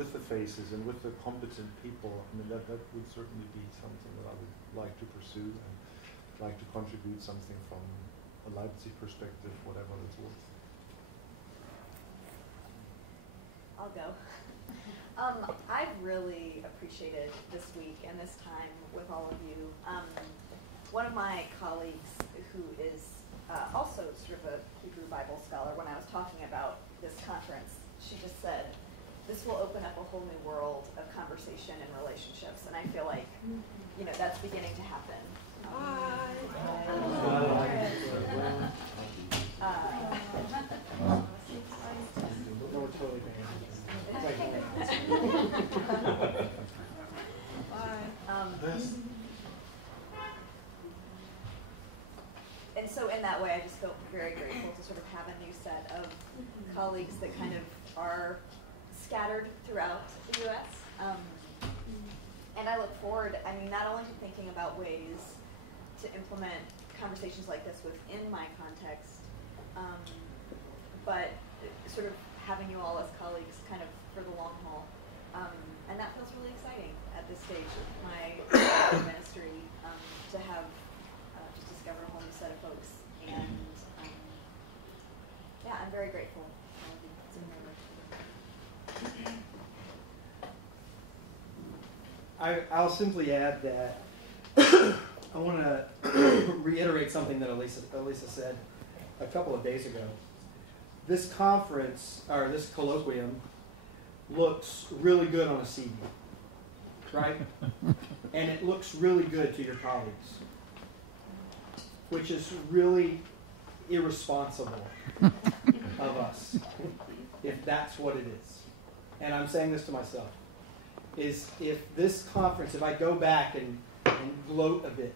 with the faces and with the competent people. I mean, that would certainly be something that I would like to pursue and like to contribute something from a Leipzig perspective, whatever it's worth. I'll go. I've really appreciated this week and this time with all of you. One of my colleagues who is also sort of a Hebrew Bible scholar, when I was talking about this conference, she just said, this will open up a whole new world of conversation and relationships, and I feel like, you know, that's beginning to happen. No, we're totally paying attention. And so in that way, I just felt very grateful to sort of have a new set of colleagues that kind of are scattered throughout the U.S. And I look forward, I mean, not only to thinking about ways to implement conversations like this within my context, but sort of having you all as colleagues kind of for the long haul. And that feels really exciting at this stage of my ministry, to have just discovered a whole new set of folks. And yeah, I'm very grateful. I'll simply add that I want to reiterate something that Elisa said a couple of days ago. This conference, or this colloquium, looks really good on a CD, right? And it looks really good to your colleagues, which is really irresponsible of us, if that's what it is. And I'm saying this to myself, is if this conference, if I go back and gloat a bit,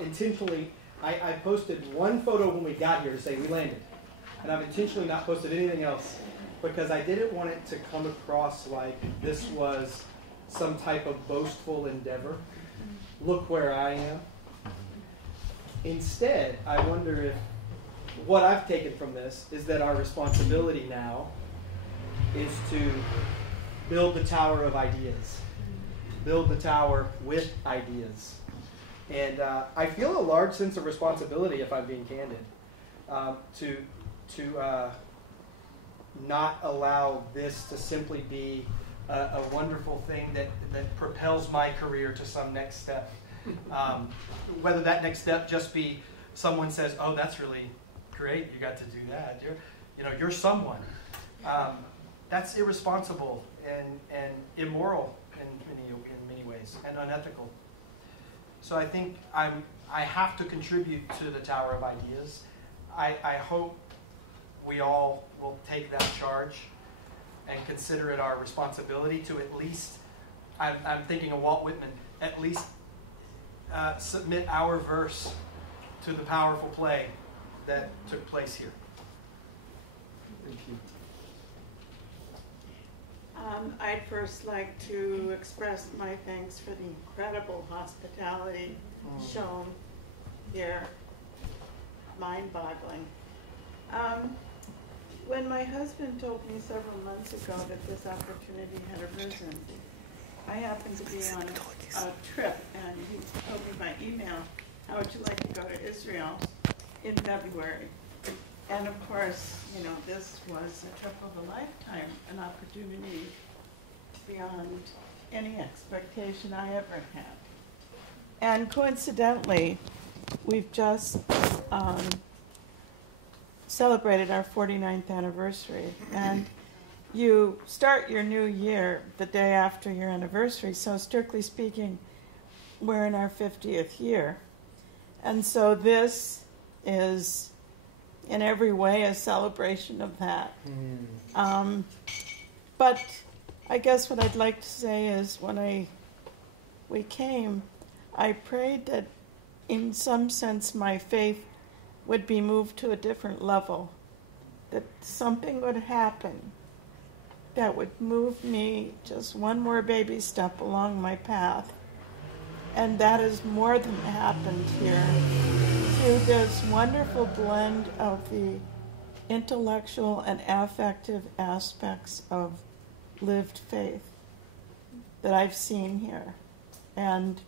intentionally, I posted one photo when we got here to say we landed. And I've intentionally not posted anything else because I didn't want it to come across like this was some type of boastful endeavor. Look where I am. Instead, I wonder if what I've taken from this is that our responsibility now is to build the tower of ideas. Build the tower with ideas. And I feel a large sense of responsibility, if I'm being candid, to not allow this to simply be a wonderful thing that propels my career to some next step. Whether that next step just be someone says, "Oh, that's really great, you got to do that. You're someone." That's irresponsible and immoral in many ways and unethical. So I think I have to contribute to the Tower of Ideas. I hope we all will take that charge and consider it our responsibility to at least, I'm thinking of Walt Whitman, at least submit our verse to the powerful play that took place here. Thank you. I'd first like to express my thanks for the incredible hospitality shown here. Mind-boggling. When my husband told me several months ago that this opportunity had arisen, I happened to be on a trip, and he told me by email, "How would you like to go to Israel in February?" And of course, this was a trip of a lifetime, an opportunity beyond any expectation I ever had. And coincidentally, we've just celebrated our 49th anniversary. And you start your new year the day after your anniversary, so strictly speaking, we're in our 50th year. And so this is in every way a celebration of that. But I guess what I'd like to say is when we came, I prayed that in some sense my faith would be moved to a different level, that something would happen that would move me just one more baby step along my path. And that has more than happened here through this wonderful blend of the intellectual and affective aspects of lived faith that I've seen here. And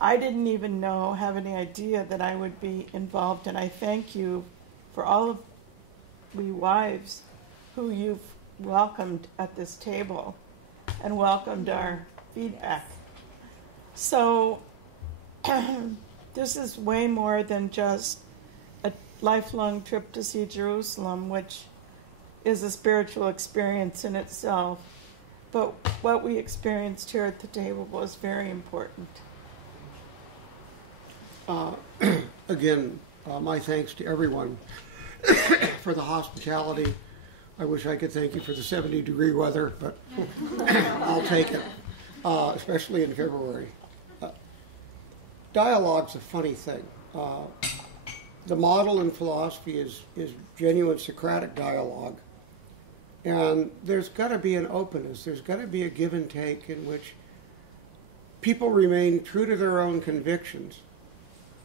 I didn't even have any idea that I would be involved. And I thank you for all of we wives who you've welcomed at this table and welcomed our feedback. So this is way more than just a lifelong trip to see Jerusalem, which is a spiritual experience in itself. But what we experienced here at the table was very important. Again, my thanks to everyone for the hospitality. I wish I could thank you for the 70-degree weather, but I'll take it, especially in February. Dialogue's a funny thing. The model in philosophy is genuine Socratic dialogue. And there's got to be an openness. There's got to be a give and take in which people remain true to their own convictions,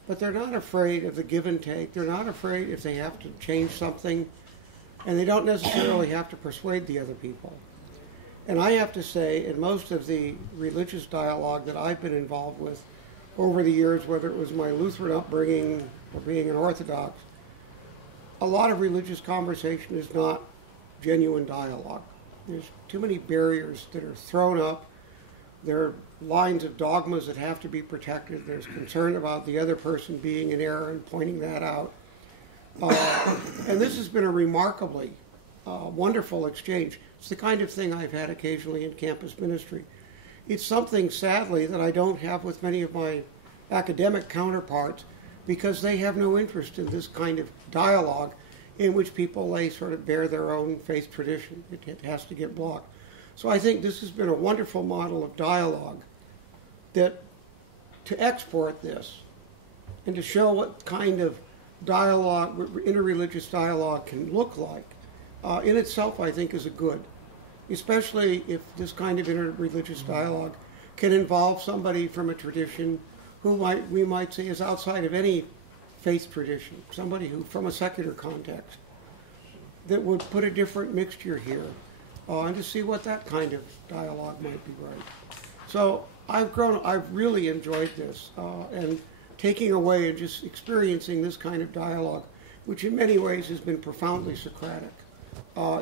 but they're not afraid of the give and take. They're not afraid if they have to change something, and they don't necessarily have to persuade the other people. And I have to say, in most of the religious dialogue that I've been involved with over the years, whether it was my Lutheran upbringing or being an Orthodox, a lot of religious conversation is not genuine dialogue. There's too many barriers that are thrown up. There are lines of dogmas that have to be protected. There's concern about the other person being in error and pointing that out. And this has been a remarkably wonderful exchange. It's the kind of thing I've had occasionally in campus ministry. It's something, sadly, that I don't have with many of my academic counterparts because they have no interest in this kind of dialogue in which people lay sort of bear their own faith tradition. It has to get blocked. So I think this has been a wonderful model of dialogue that to export this and to show what kind of dialogue, interreligious dialogue can look like, in itself I think is a good, especially if this kind of interreligious dialogue can involve somebody from a tradition who we might say is outside of any faith tradition, somebody who, from a secular context, that would put a different mixture here, and to see what that kind of dialogue might be right. So I've really enjoyed this, and taking away and just experiencing this kind of dialogue, which in many ways has been profoundly Socratic,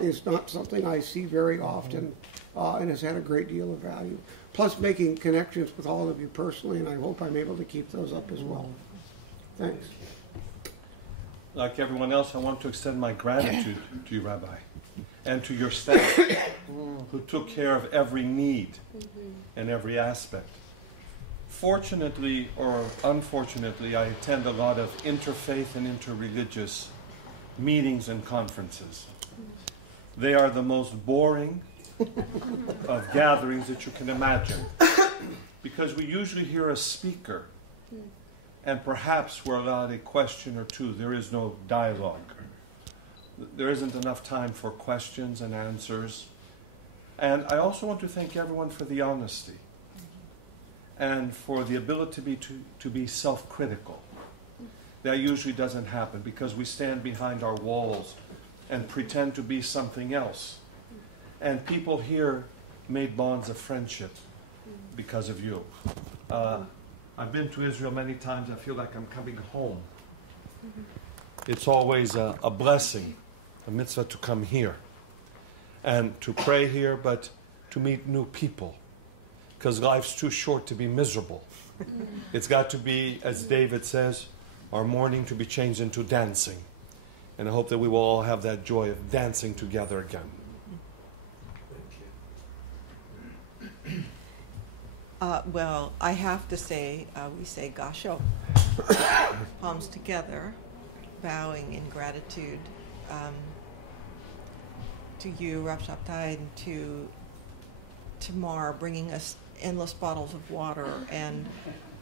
is not something I see very often, and has had a great deal of value. Plus making connections with all of you personally, and I hope I'm able to keep those up as well. Thanks. Like everyone else, I want to extend my gratitude to you, Rabbi, and to your staff, who took care of every need and every aspect. Fortunately or unfortunately, I attend a lot of interfaith and interreligious meetings and conferences. They are the most boring of gatherings that you can imagine, because we usually hear a speaker, and perhaps we're allowed a question or two. There is no dialogue. There isn't enough time for questions and answers. And I also want to thank everyone for the honesty and for the ability to be self-critical. That usually doesn't happen because we stand behind our walls and pretend to be something else. And people here made bonds of friendship because of you. I've been to Israel many times. I feel like I'm coming home. It's always a blessing, a mitzvah to come here and to pray here, but to meet new people, because life's too short to be miserable. It's got to be, as David says, our mourning to be changed into dancing. And I hope that we will all have that joy of dancing together again. Well, I have to say, we say gasho, palms together, bowing in gratitude to you, Rav Shabtai, and to Tamar, bringing us endless bottles of water, and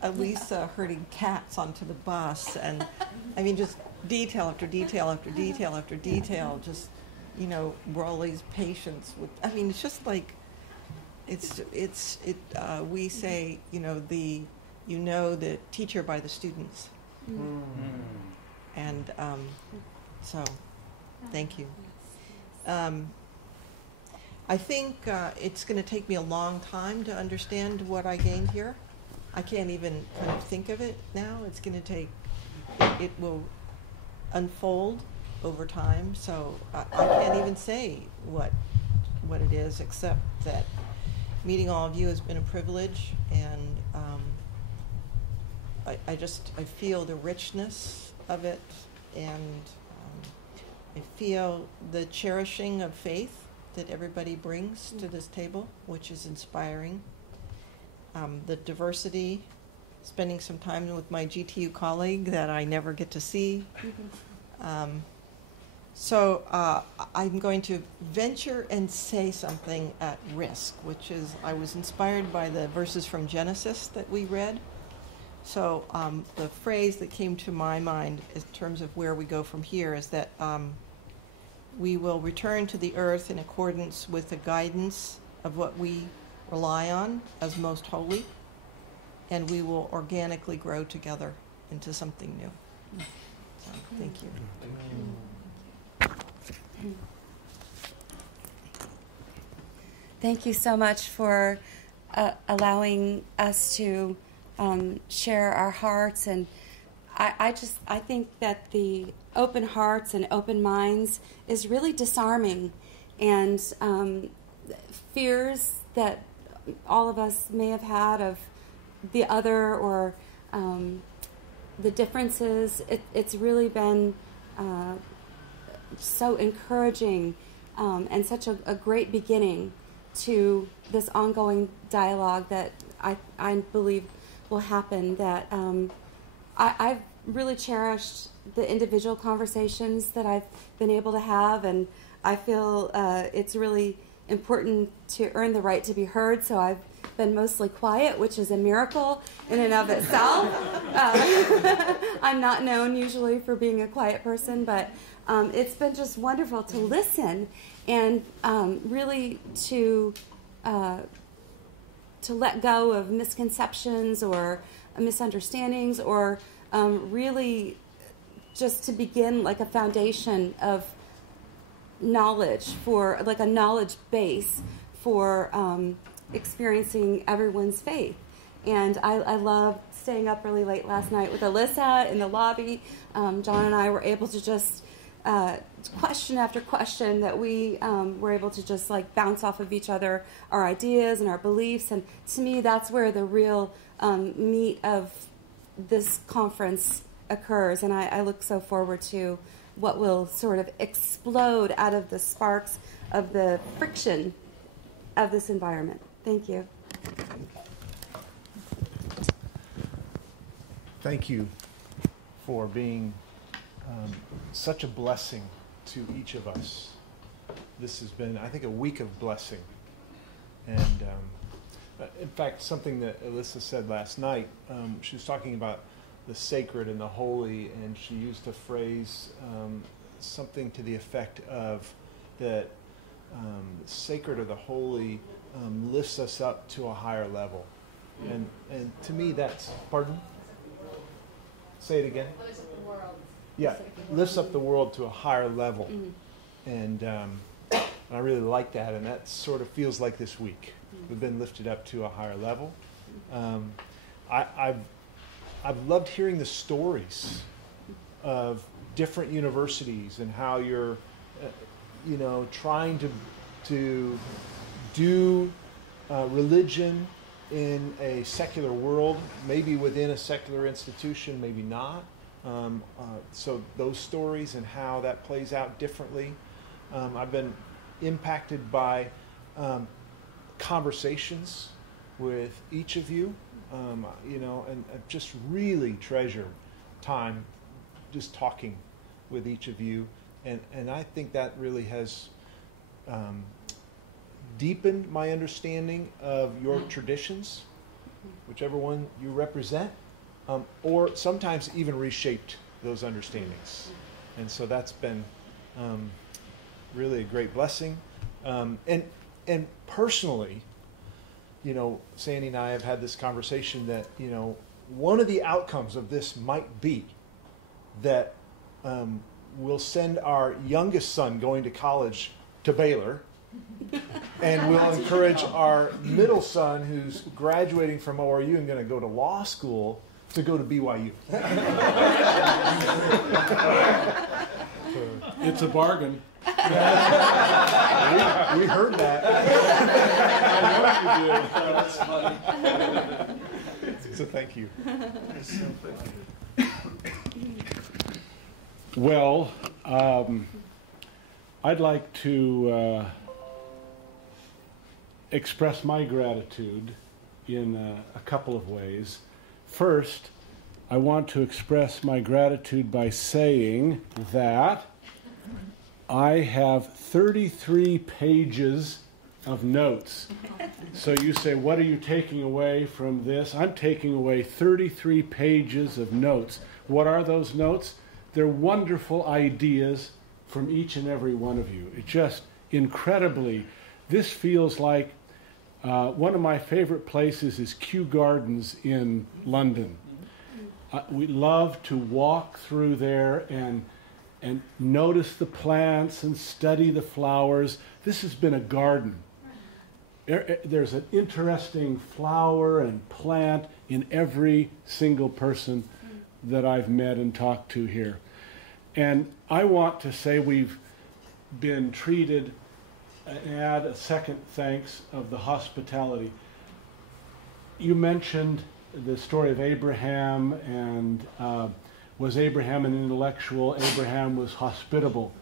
Elisa herding cats onto the bus, and I mean, just detail after detail after detail after detail, just, you know, Rolly's patience with, I mean, it's just like, we say, the teacher by the students. And so, thank you. I think it's going to take me a long time to understand what I gained here. I can't even kind of think of it now. It's going to take, it will unfold over time, so I can't even say what it is, except that meeting all of you has been a privilege, and I feel the richness of it, and I feel the cherishing of faith that everybody brings to this table, which is inspiring. The diversity, spending some time with my GTU colleague that I never get to see. So I'm going to venture and say something at risk, which is I was inspired by the verses from Genesis that we read. So the phrase that came to my mind in terms of where we go from here is that we will return to the earth in accordance with the guidance of what we rely on as most holy, and we will organically grow together into something new. So, thank you. Thank you so much for allowing us to share our hearts, and I think that the open hearts and open minds is really disarming, and fears that all of us may have had of the other or the differences. It's really been so encouraging and such a great beginning to this ongoing dialogue that I believe will happen, that I've really cherished the individual conversations that I've been able to have, and I feel it's really important to earn the right to be heard, so I've been mostly quiet, which is a miracle in and of itself. I'm not known usually for being a quiet person, but it's been just wonderful to listen and really to let go of misconceptions or misunderstandings, or really just to begin like a foundation of knowledge, for like a knowledge base for experiencing everyone's faith. And I love staying up really late last night with Alyssa in the lobby. John and I were able to just question after question that we were able to just like bounce off of each other, our ideas and our beliefs. And to me, that's where the real meat of this conference occurs. And I look so forward to what will sort of explode out of the sparks of the friction of this environment. Thank you. Thank you for being such a blessing to each of us. This has been, I think, a week of blessing. And in fact, something that Alyssa said last night, she was talking about the sacred and the holy, and she used a phrase, something to the effect of that sacred or the holy lifts us up to a higher level. And to me that's, pardon? Say it again. Lifts up the world. Yeah, lifts up the world to a higher level. And I really like that, and that sort of feels like this week. We've been lifted up to a higher level. I've loved hearing the stories of different universities and how you're, trying to do religion in a secular world, maybe within a secular institution, maybe not. So those stories and how that plays out differently. I've been impacted by conversations with each of you, and I just really treasure time just talking with each of you. And I think that really has deepened my understanding of your traditions, whichever one you represent, or sometimes even reshaped those understandings. And so that's been really a great blessing. And personally, Sandy and I have had this conversation that, one of the outcomes of this might be that we'll send our youngest son going to college to Baylor, And we'll encourage our middle son, who's graduating from ORU and going to go to law school, to go to BYU. It's a bargain. We heard that. That's funny. So thank you. Well, I'd like to express my gratitude in a couple of ways. First, I want to express my gratitude by saying that I have 33 pages of notes. So you say, what are you taking away from this? I'm taking away 33 pages of notes. What are those notes? They're wonderful ideas from each and every one of you. It just incredibly, this feels like one of my favorite places is Kew Gardens in London. We love to walk through there and notice the plants and study the flowers. This has been a garden. There's an interesting flower and plant in every single person that I've met and talked to here. And I want to say we've been treated, add a second thanks of the hospitality. You mentioned the story of Abraham, and was Abraham an intellectual? Abraham was hospitable.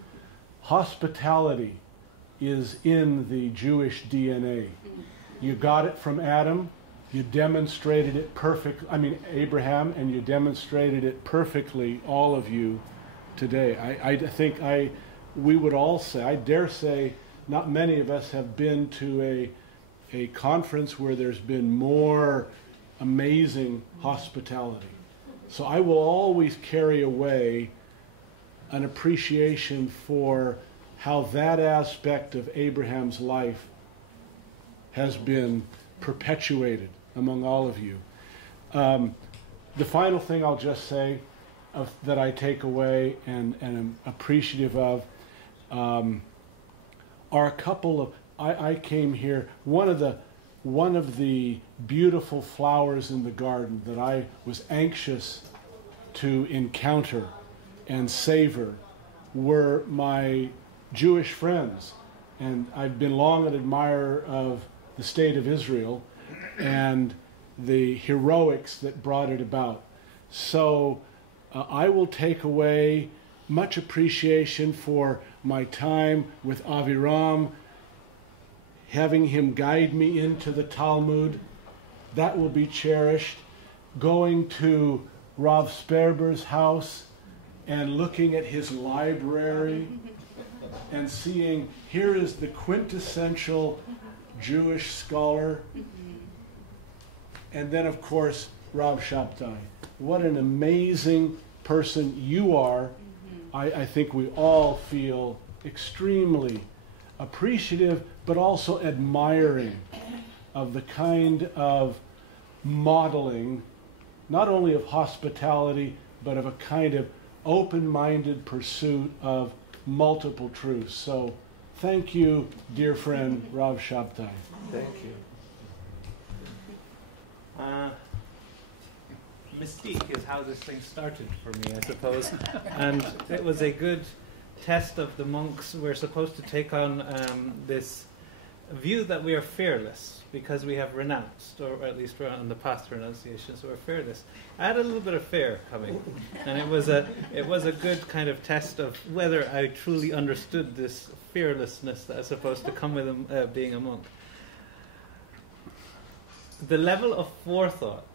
Hospitality is in the Jewish DNA. You got it from Adam, you demonstrated it Abraham, and you demonstrated it perfectly, all of you, today. I think we would all say, I dare say, not many of us have been to a conference where there's been more amazing hospitality. So I will always carry away an appreciation for how that aspect of Abraham's life has been perpetuated among all of you. The final thing I'll just say that I take away and am appreciative of are a couple of, I came here, one of the beautiful flowers in the garden that I was anxious to encounter and savor were my Jewish friends. And I've been long an admirer of the state of Israel and the heroics that brought it about. So I will take away much appreciation for my time with Aviram, having him guide me into the Talmud. That will be cherished. Going to Rav Sperber's house and looking at his library and seeing here is the quintessential Jewish scholar. And then, of course, Rav Shabtai. What an amazing person you are. I think we all feel extremely appreciative, but also admiring of the kind of modeling, not only of hospitality, but of a kind of open-minded pursuit of multiple truths. So thank you, dear friend Rav Shabtai. Thank you. Mystique is how this thing started for me, I suppose. And it was a good test of the monks. We're supposed to take on this view that we are fearless because we have renounced, or at least we're on the path to renunciation, so we're fearless. I had a little bit of fear coming, and it was a good kind of test of whether I truly understood this fearlessness that is supposed to come with being a monk. The level of forethought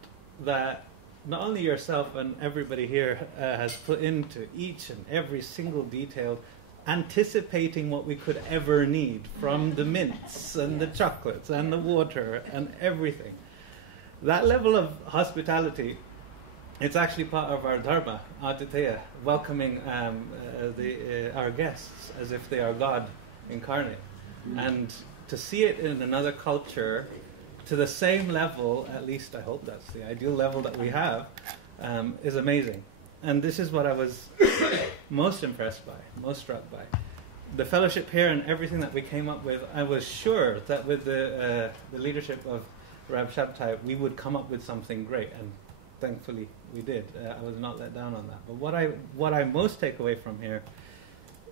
that not only yourself and everybody here has put into each and every single detail, anticipating what we could ever need, from the mints and the chocolates and the water and everything. That level of hospitality, it's actually part of our dharma, Aditya, welcoming our guests as if they are God incarnate. And to see it in another culture to the same level, at least I hope that's the ideal level that we have, is amazing. And this is what I was most impressed by, most struck by. the fellowship here and everything that we came up with, I was sure that with the leadership of Rab Shabtai, we would come up with something great, and thankfully we did. I was not let down on that. But what I most take away from here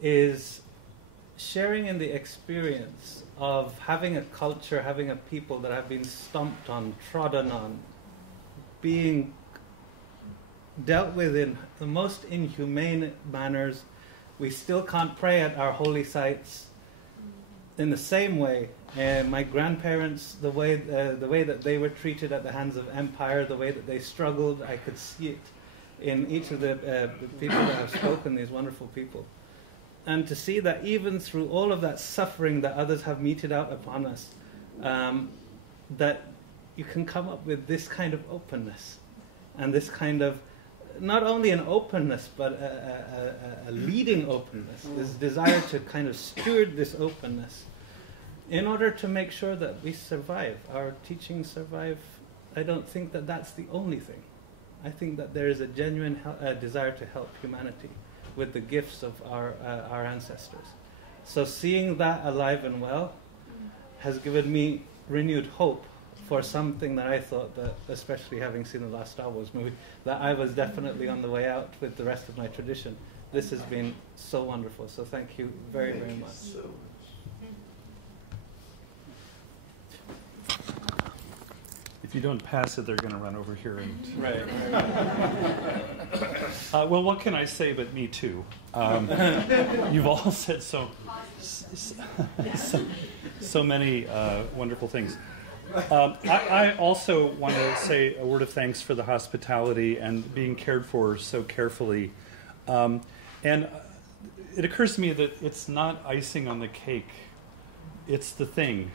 is sharing in the experience of having a culture, having a people that have been stomped on, trodden on, being dealt with in the most inhumane manners. We still can't pray at our holy sites in the same way. My grandparents, the way that they were treated at the hands of empire, the way that they struggled, I could see it in each of the people that have spoken, these wonderful people. And to see that even through all of that suffering that others have meted out upon us, that you can come up with this kind of openness and this kind of, not only an openness, but a leading openness, this desire to kind of steward this openness in order to make sure that we survive, our teachings survive. I don't think that that's the only thing. I think that there is a genuine desire to help humanity with the gifts of our ancestors. So seeing that alive and well has given me renewed hope for something that I thought that, especially having seen the last Star Wars movie, that I was definitely on the way out with the rest of my tradition. This has been so wonderful. So thank you very, very much. If you don't pass it, they're going to run over here. And Right. Well, what can I say but me too? You've all said so many wonderful things. I also want to say a word of thanks for the hospitality and being cared for so carefully. And it occurs to me that it's not icing on the cake, it's the thing.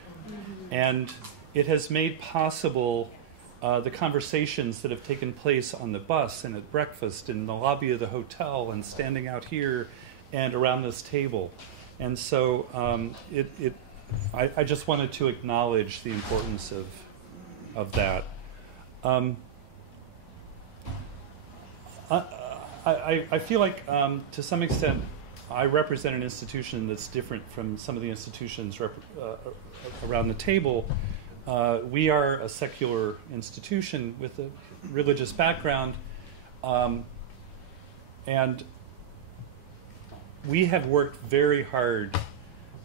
And it has made possible the conversations that have taken place on the bus and at breakfast in the lobby of the hotel and standing out here and around this table. And so I just wanted to acknowledge the importance of that. I feel like, to some extent, I represent an institution that's different from some of the institutions around the table. We are a secular institution with a religious background, and we have worked very hard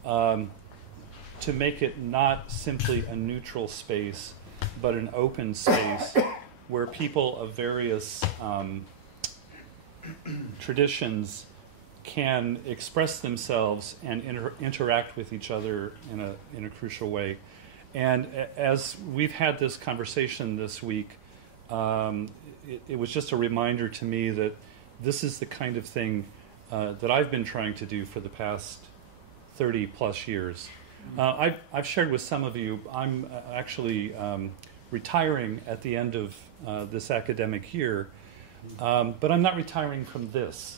to make it not simply a neutral space, but an open space where people of various traditions can express themselves and interact with each other in a crucial way. And as we've had this conversation this week, it was just a reminder to me that this is the kind of thing that I've been trying to do for the past 30 plus years. I've shared with some of you, I'm actually retiring at the end of this academic year, but I'm not retiring from this.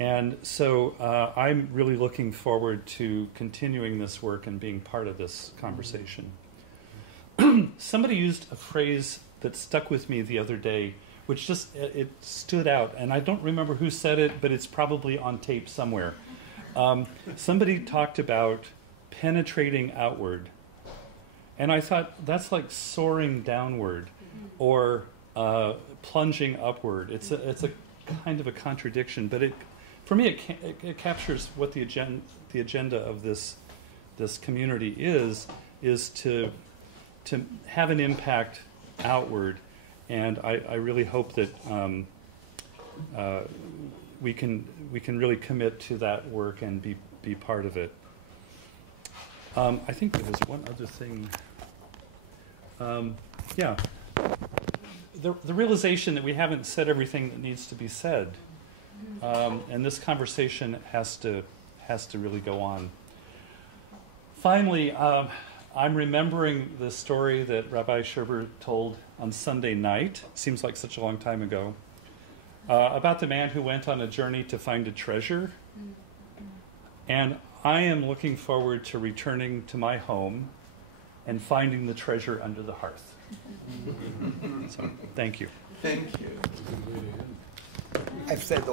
And so I'm really looking forward to continuing this work and being part of this conversation. Somebody used a phrase that stuck with me the other day, which just, it stood out. And I don't remember who said it, but it's probably on tape somewhere. Somebody talked about penetrating outward. And I thought, that's like soaring downward or plunging upward. It's a kind of a contradiction, but for me it captures what the agenda of this community is to have an impact outward, and I really hope that we can really commit to that work and be part of it. I think there was one other thing. The realization that we haven't said everything that needs to be said, and this conversation has to really go on. Finally, I'm remembering the story that Rabbi Sherber told on Sunday night. Seems like such a long time ago, about the man who went on a journey to find a treasure. And I am looking forward to returning to my home and finding the treasure under the hearth. So, thank you. Thank you. I've said